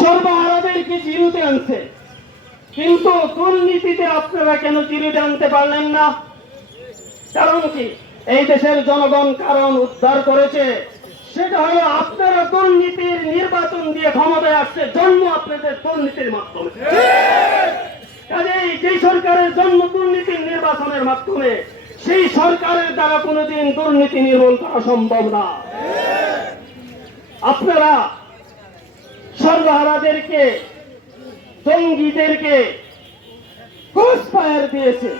সর্বহারাদেরকে জিরোতে আনছে। কিন্তু দুর্নীতিতে আপনারা কেন জিরোতে আনতে পারলেন না? কারণ কি? এই দেশের জনগণ কারণ উদ্ধার করেছে। সেটা হলো আপনারা দুর্নীতির নির্বাচন দিয়ে ক্ষমতায় আসছে, জন্ম আপনাদের দুর্নীতির মাধ্যমে? কাজেই যেই সরকারের জন্ম দুর্নীতির নির্বাচনের মাধ্যমে, সেই সরকারের দ্বারা কোনোদিন দুর্নীতি নির্মূল করা সম্ভব না। আপনারা সর্বহারাদেরকে জঙ্গিদেরকে ক্রস ফায়ার দিয়েছে।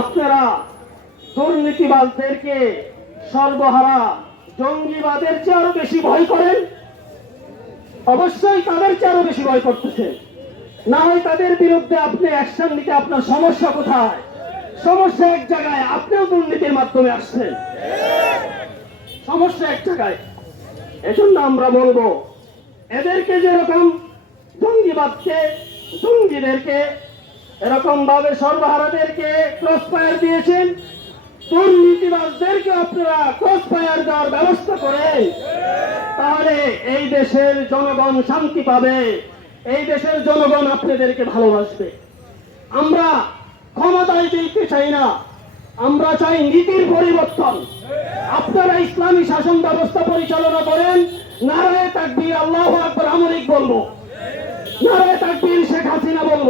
আপনারা দুর্নীতিবাজদেরকে সর্বহারা জঙ্গিবাদের চেয়ে আরও বেশি ভয় করেন? অবশ্যই তাদের চেয়ে আরও বেশি ভয় করতেছেন না হয় তাদের বিরুদ্ধে আপনি অ্যাকশন নিতে আপনার সমস্যা কোথায়? সমস্যা এক জায়গায়, আপনিও দুর্নীতির মাধ্যমে আসছেন। সমস্যা এক জায়গায়। এজন্য আমরা বলব এদেরকে যেরকম জঙ্গি জঙ্গিবাদকে জঙ্গিদেরকে এরকম ভাবে সর্বহারাদেরকে ক্রস ফায়ার দিয়েছেন। দুর্নীতিবাজদেরকে আপনারা ক্রস ফায়ার দেওয়ার ব্যবস্থা করেন। তাহলে এই দেশের জনগণ শান্তি পাবে, এই দেশের জনগণ আপনাদেরকে ভালোবাসবে। আমরা ক্ষমতায় দিতে চাই না, আমরা চাই নীতির পরিবর্তন। আপনারা ইসলামী শাসন ব্যবস্থা পরিচালনা করেন নারায় তাকবীর আল্লাহ আকবর আমলিক বলব। নারায় তাকবীর শেখ হাসিনা বলব।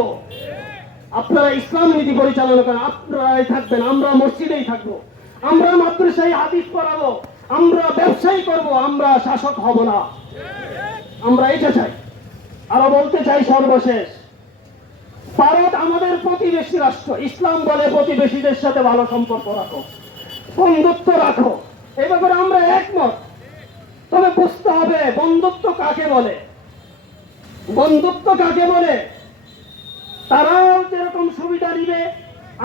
আপনারা ইসলাম নীতি পরিচালনা করেন, আপনারাই থাকবেন, আমরা মসজিদেই থাকব। আমরা মাদ্রাসায় হাদিস পড়াবো, আমরা ব্যবসায়ী করব, আমরা শাসক হব না। আমরা এটা চাই। আরও বলতে চাই সর্বশেষ, ভারত আমাদের প্রতিবেশী রাষ্ট্র। ইসলাম বলে প্রতিবেশীদের সাথে ভালো সম্পর্ক রাখো, বন্ধুত্ব রাখো। এ ব্যাপারে আমরা একমত। বুঝতে হবে, বন্ধুত্ব কাকে বলে? বন্ধুত্ব কাকে বলে? তারাও যেরকম সুবিধা নিবে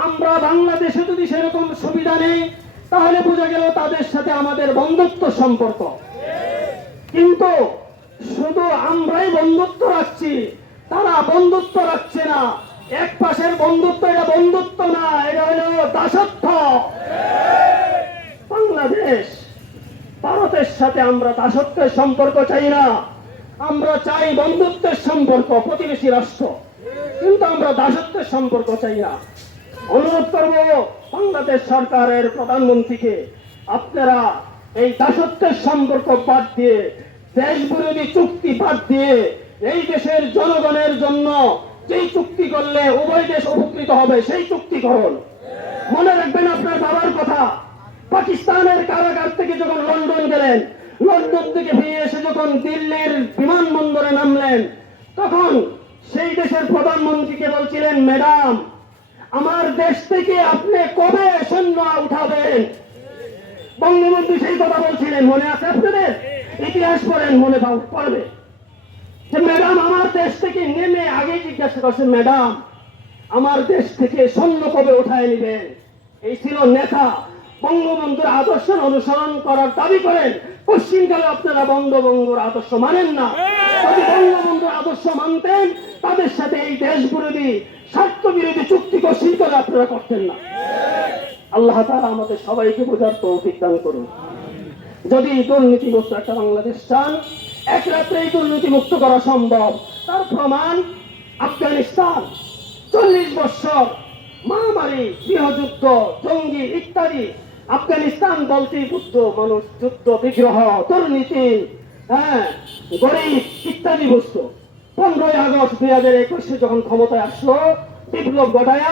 আমরা বাংলাদেশে যদি সেরকম সুবিধা নেই, তাহলে বোঝা গেল তাদের সাথে আমাদের বন্ধুত্ব সম্পর্ক। কিন্তু শুধু আমরাই বন্ধুত্ব রাখছি, তারা বন্ধুত্ব রাখছে না। এক পাশের বন্ধুত্ব, এটা বন্ধুত্ব না, এটা হলো দাসত্ব। বাংলাদেশ ভারতের সাথে আমরা দাসত্বের সম্পর্ক চাই না। আমরা চাই বন্ধুত্বের সম্পর্ক, প্রতিবেশী রাষ্ট্র। কিন্তু আমরা দাসত্বের সম্পর্ক চাই না। অনুরোধ করব বাংলাদেশ সরকারের প্রধানমন্ত্রীকে, আপনারা এই দাসত্বের সম্পর্ক বাদ দিয়ে দেশ বিরোধী চুক্তি বাদ দিয়ে, এই দেশের জনগণের জন্য যেই চুক্তি করলে উভয় দেশ উপকৃত হবে, সেই চুক্তি করুন। মনে রাখবেন আপনার বাবার কথা। পাকিস্তানের কারাগার থেকে যখন লন্ডন গেলেন লন্ডন থেকে ফিরে এসে যখন দিল্লির বিমানবন্দরে নামলেন, তখন সেই দেশের প্রধানমন্ত্রীকে বলছিলেন ম্যাডাম, আমার দেশ থেকে আপনি কবে সৈন্য উঠাবেন? বঙ্গবন্ধু সেই কথা বলছিলেন, মনে আছে আপনাদের? ইতিহাস পড়েন, মনে পড়বে। যে, ম্যাডাম, আমার দেশ থেকে নেমে আগে জিজ্ঞাসা করছেন, ম্যাডাম, আমার দেশ থেকে সৈন্য কবে উঠায় নিবেন? এই ছিল নেতা বঙ্গবন্ধুর আদর্শ অনুসরণ করার দাবি করেন, পশ্চিমকালে আপনারা বঙ্গবন্ধুর আদর্শ মানেন না। যদি বঙ্গবন্ধুর আদর্শ মানতেন, তাদের সাথে এই দেশ বিরোধী স্বার্থ বিরোধী চুক্তি করে আপনারা করতেন না। আল্লাহ তাআলা আমাদের সবাইকে বোঝার তৌফিক দান করুন। যদি দুর্নীতি মুক্ত একটা বাংলাদেশ চান, এক রাত্রে এই দুর্নীতি মুক্ত করা সম্ভব। তার প্রমাণ, আফগানিস্তান, চল্লিশ বছর মহামারী, গৃহযুদ্ধ, জঙ্গি ইত্যাদি আফগানিস্তান বলতে বুদ্ধ মানুষ, যুদ্ধ, বিগ্রহ দুর্নীতি হ্যাঁ গরিব ইত্যাদি বস্তু। পনেরোই আগস্ট দুই হাজার একুশে যখন ক্ষমতায় আসলো, বিপ্লব ঘটায়া